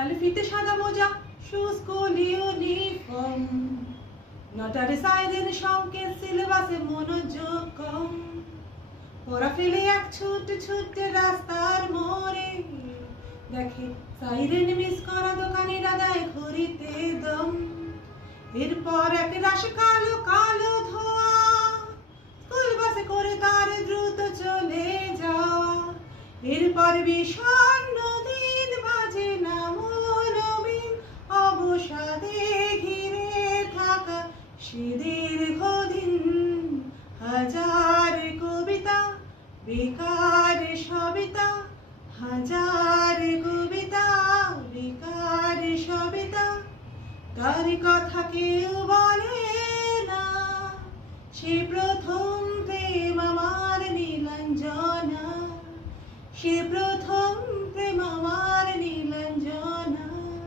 তাহলে ফিতে সাদা মোজা, শু স্কুল ইউনিফর্ম, নটারে সাইরেন সংকেত, সিলেবাসে মনোযোগ কম। পড়া ফেলে এক ছুটে রাস্তার মোড়ে, দেখে সাইরেন মিস করা দোকানিরা দেয় ঘড়িতে দম। এরপর এক রাশি কালো কালো ধোঁয়া, স্কুল বাসে করে তার দ্রুত চলে যাওয়া। এরপর বিষণ্ণ দিন বাজে না মনোবিন, অবসাদে ঘিরে থাকা সে দীর্ঘদিন। হাজার কবিতা বেকার সবিতা, হাজার কবিতা বেকার সবিতা, তার কথা কেউ বলে না। সে প্রথম প্রেম আমার নীলাঞ্জনা, সে প্রথম প্রেম আমার নীলাঞ্জনা।